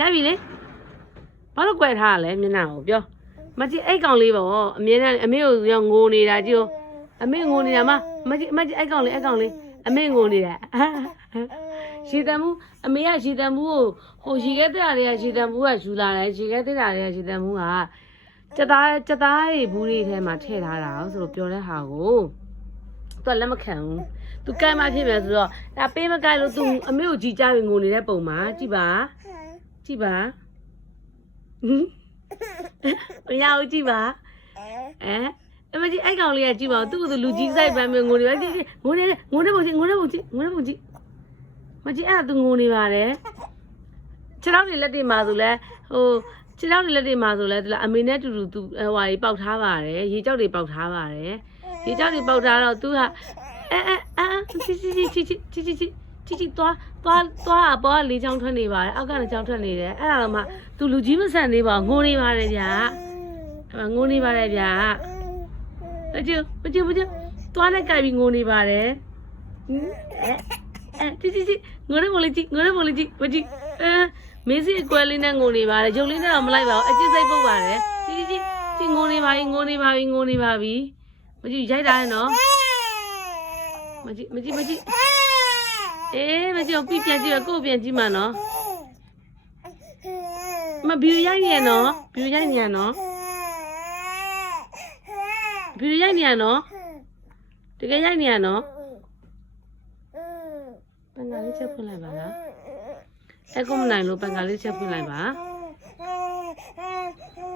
ကြိုက်ပြီလေဘာလို့ကြွယ်ထားရလဲမျက်နှာကိုပြောမကြည့်အဲ့ကောင်လေးပေါ့အမြဲတမ်းအမေကိုရောငိုနေတာကြည့်အမေငိုနေတာမကြည့်အဲ့ကောင်လေးအမေငိုနေတာရှည်တမှုအမေကရှည်တမှုကိုဟိုရှည်ခဲ့တဲ့အားတွေကရှည်တမှုကယူလာတယ်ရှည်ခဲ့တဲ့အားတွေကရှည်တမှုကကြက်သားတွေဘူးတွေထဲမှာထည့်ထားတာဆိုတော့ပြောတဲ့ဟာကိုသူကလက်မခံဘူးသူကဲမှဖြစ်မယ်ဆိုတော့ဒါပေးမကဲလို့သူအမေကိုကြည်ကြပြီးငိုနေတဲ့ပုံမှာကြည့်ပါမရဘူးကြည့်ပါအမကြီးအဲ့ကောင်လေးကကြည့်ပါဦးသူ့ကိုလူကြီးစိုက်ပန်းမျိုးငိုနေပါကြည့်ငိုနေပုံကြည့်မကြီးအဲ့ဒါသူငိုနေပါတယ်ခြေထောက်တွေလက်တွေမှာဆိုလဲဟိုခြေထောက်တွေလက်တွေမှာဆိုလဲသူအမေနဲ့တူတူသူဟိုဟာကြီးပေါက်ထားပါတယ်ရေကြောက်တွေပေါက်ထားပါတယ်ရေကြောက်တွေပေါက်ထားတော့သူကချီသွားအပေါ်ကလေးချောင်းထွက်နေပါတယ်အောက်ကလည်းချောင်းထွက်နေတယ်အဲ့ဒါတော့မှသူလူကြီးမဆန်သေးပါငိုနေပါတယ်ဗျာငိုနေပါတယ်ဗျာမကြည့်သွားနဲ့ကြိုက်ပြီးငိုနေပါတယ်ချီငိုနေပုံလေးကြည့်မကြည့်မင်းစီအကွယ်လေးနဲ့ငိုနေပါတယ်ရုပ်လေးနဲ့တော့မလိုက်ပါဘူးအကျစ်စိတ်ပုတ်ပါတယ်ချီငိုနေပါပြီမကြည့်ရိုက်တာရနော်မကြည့်မကြည့်အောင်ပြပြန်ကြည့်ကိုပြန်ကြည့်မှာနော်မဘီရိုက်နေရနော်ဘီရိုက်နေရနော်တကယ်ရိုက်နေရနော်ပန်ကားလေးချက်ဖွင့်လိုက်ပါလားအဲ့ကိုမနိုင်လို့ပန်ကားလေးချက်ဖွင့်လိုက်ပါ